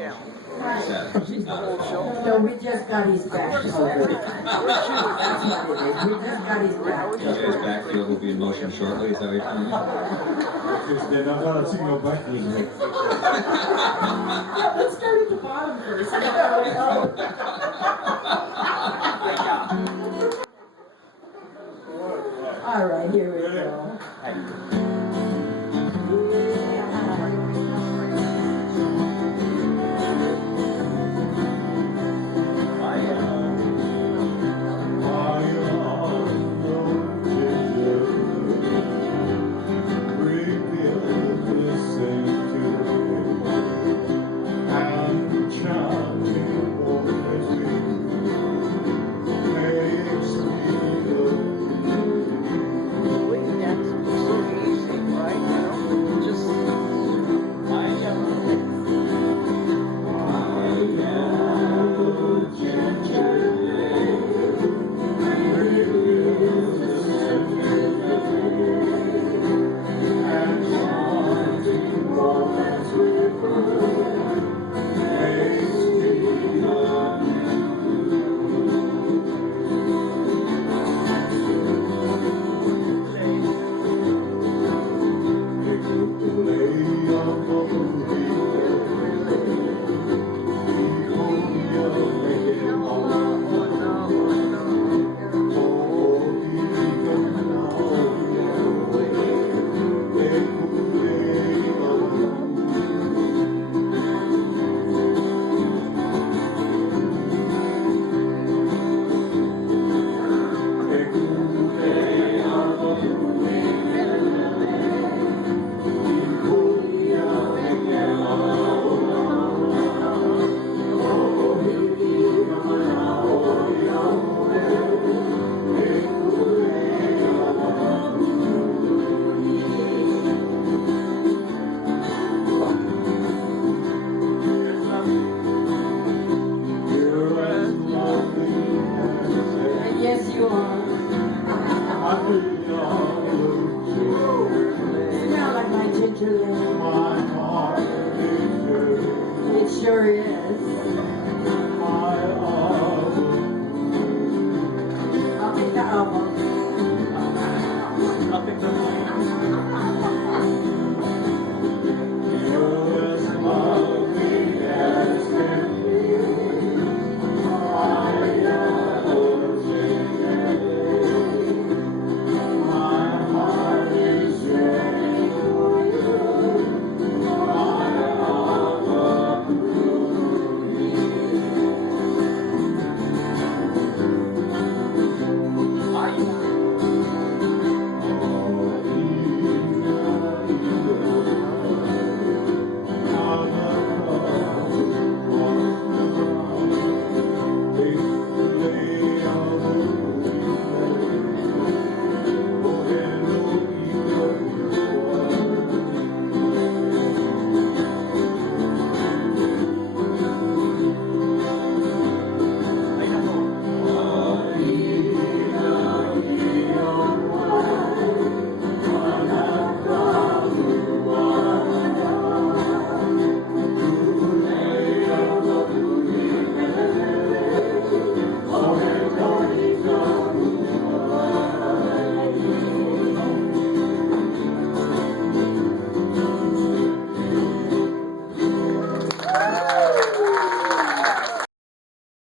No, we just got his back. That's what it is. We just got his back. His backfield will be in motion shortly. Is that what you're telling me? They're not going to signal back. Yeah, let's start at the bottom first. All right, here we go. Yes, you are. Smell like my ginger lei. It sure is.